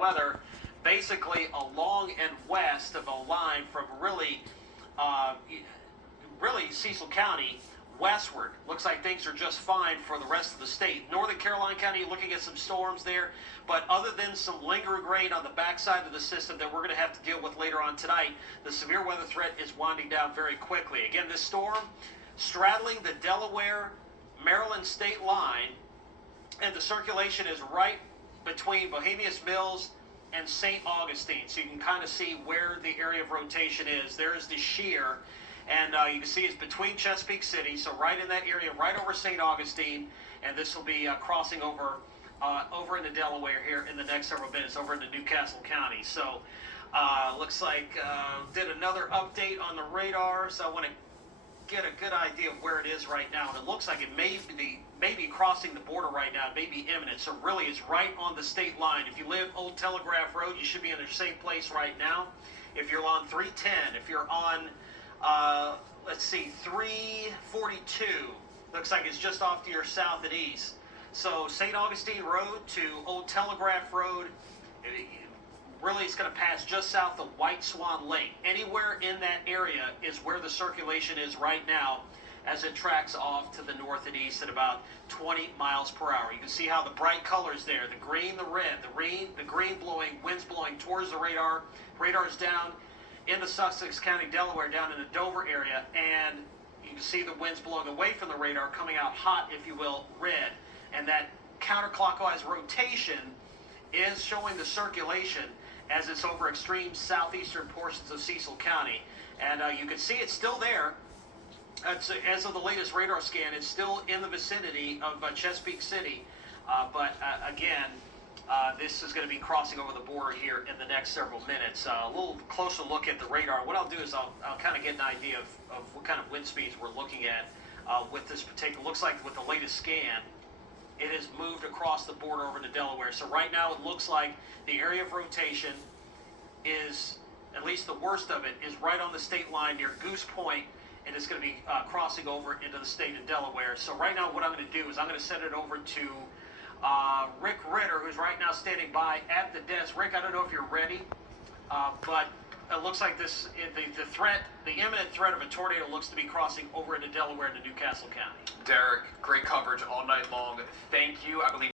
weather, basically along and west of a line from really Cecil County westward. Looks like things are just fine for the rest of the state. Northern Caroline County, looking at some storms there, but other than some lingering rain on the backside of the system that we're going to have to deal with later on tonight, the severe weather threat is winding down very quickly. Again, this storm straddling the Delaware-Maryland state line, and the circulation is right between Bohemians Mills and St. Augustine, so you can kind of see where the area of rotation is. There's the shear, and you can see it's between Chesapeake City, so right in that area, right over St. Augustine, and this will be crossing over into Delaware here in the next several minutes, over into Newcastle County. So looks like did another update on the radar, so I want to get a good idea of where it is right now, and it looks like it may be crossing the border right now. It may be imminent, so really it's right on the state line. If you live Old Telegraph Road, you should be in the same place right now. If you're on 310, if you're on let's see, 342, looks like it's just off to your south and east. So St. Augustine Road to Old Telegraph Road, really it's going to pass just south of White Swan Lake. Anywhere in that area is where the circulation is right now, as it tracks off to the north and east at about 20 miles per hour. You can see how the bright colors there, the green, the red, the green blowing, winds blowing towards the radar. Radar's down into Sussex County, Delaware, down in the Dover area, and you can see the winds blowing away from the radar, coming out hot, if you will, red. And that counterclockwise rotation is showing the circulation as it's over extreme southeastern portions of Cecil County. And you can see it's still there. As of the latest radar scan, it's still in the vicinity of Chesapeake City. But again, this is going to be crossing over the border here in the next several minutes. A little closer look at the radar. What I'll do is I'll kind of get an idea of what kind of wind speeds we're looking at with this particular. Looks like with the latest scan, it has moved across the border over to Delaware. So right now it looks like the area of rotation is, at least the worst of it, is right on the state line near Goose Point, and it's going to be crossing over into the state of Delaware. So right now what I'm going to do is I'm going to send it over to Rick Ritter, who's right now standing by at the desk. Rick, I don't know if you're ready, but it looks like the imminent threat of a tornado looks to be crossing over into Delaware into Newcastle County. Derek, great coverage all night long. Thank you. I believe